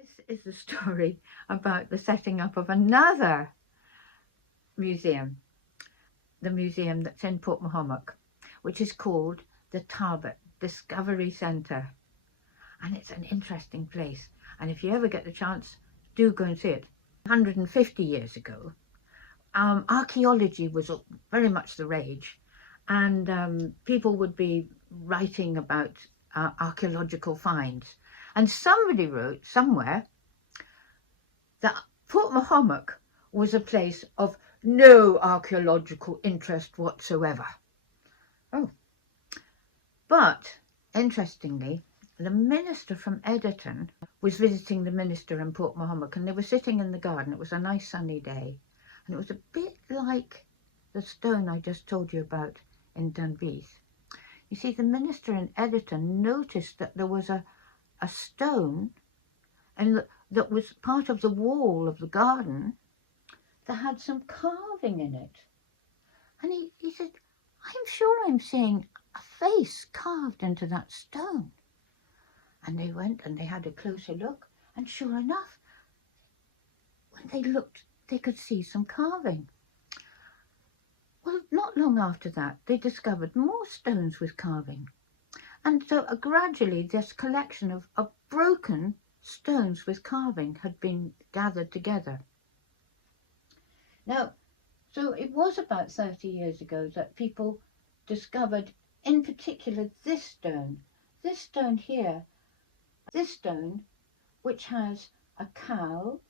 This is the story about the setting up of another museum, the museum that's in Port Mahomet, which is called the Discovery Centre. And it's an interesting place. And if you ever get the chance, do go and see it. 150 years ago, archaeology was very much the rage. And people would be writing about archaeological finds. And somebody wrote somewhere that Port Mahomet was a place of no archaeological interest whatsoever. Oh, but interestingly, the minister from Editon was visiting the minister in Port Mahomet, and they were sitting in the garden. It was a nice sunny day, and it was a bit like the stone I just told you about in Dunbeath. You see, the minister in Editon noticed that there was a stone and that was part of the wall of the garden that had some carving in it. And he said, I'm sure I'm seeing a face carved into that stone. And they went and they had a closer look, and sure enough, when they looked, they could see some carving. Well, not long after that, they discovered more stones with carving. And so gradually this collection of broken stones with carving had been gathered together. Now, so it was about 30 years ago that people discovered, in particular, this stone here, this stone, which has a cow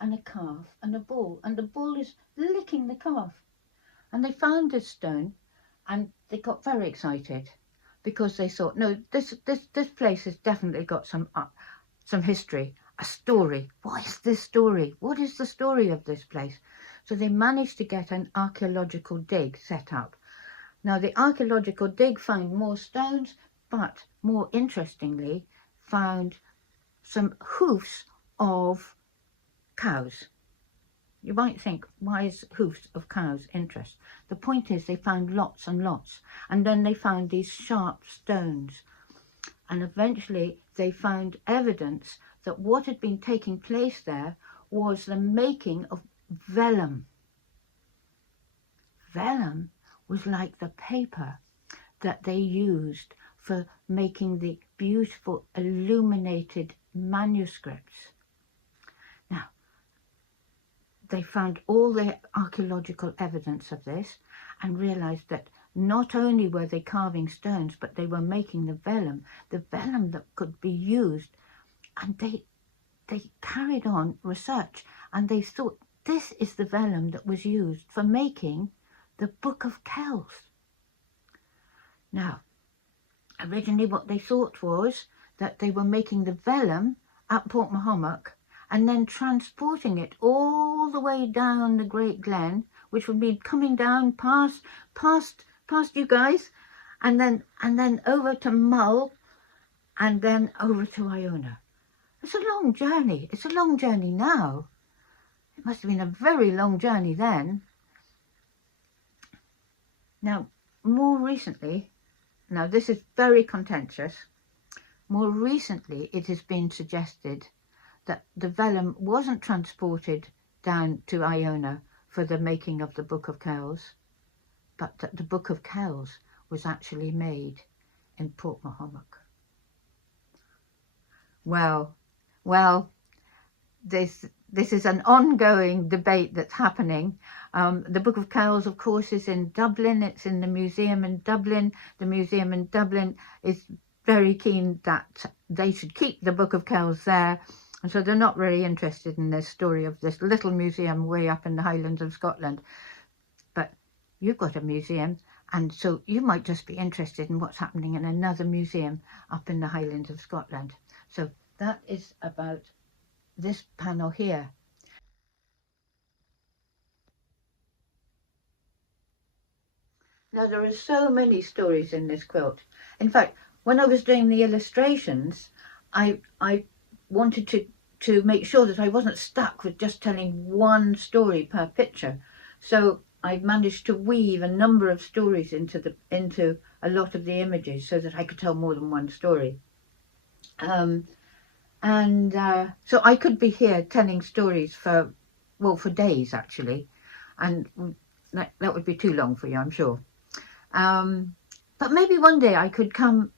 and a calf and a bull, and the bull is licking the calf. And they found this stone, and they got very excited because they thought, no, this place has definitely got some history, a story. What is this story? What is the story of this place? So they managed to get an archaeological dig set up. Now, the archaeological dig found more stones, but more interestingly, found some hoofs of cows. You might think, why is hoofs of cows interest? The point is they found lots and lots, and then they found these sharp stones, and eventually they found evidence that what had been taking place there was the making of vellum. Vellum was like the paper that they used for making the beautiful illuminated manuscripts. Now, they found all the archaeological evidence of this and realized that not only were they carving stones, but they were making the vellum that could be used. And they carried on research, and they thought this is the vellum that was used for making the Book of Kells. Now, originally what they thought was that they were making the vellum at Port Mahomet and then transporting it all the way down the Great Glen, which would be coming down past you guys, and then over to Mull, and then over to Iona. It's a long journey. It's a long journey now. It must have been a very long journey then. Now, more recently, now this is very contentious, more recently it has been suggested that the vellum wasn't transported down to Iona for the making of the Book of Kells, but that the Book of Kells was actually made in Port Mahomet. Well, this is an ongoing debate that's happening. The Book of Kells, of course, is in Dublin. It's in the museum in Dublin. The museum in Dublin is very keen that they should keep the Book of Kells there. And so they're not really interested in this story of this little museum way up in the Highlands of Scotland. But you've got a museum, and so you might just be interested in what's happening in another museum up in the Highlands of Scotland. So that is about this panel here. Now, there are so many stories in this quilt. In fact, when I was doing the illustrations, I wanted to make sure that I wasn't stuck with just telling one story per picture. So I managed to weave a number of stories into a lot of the images so that I could tell more than one story. And so I could be here telling stories for, well, for days actually, and that would be too long for you, I'm sure. But maybe one day I could come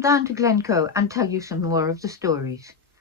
down to Glencoe and tell you some more of the stories.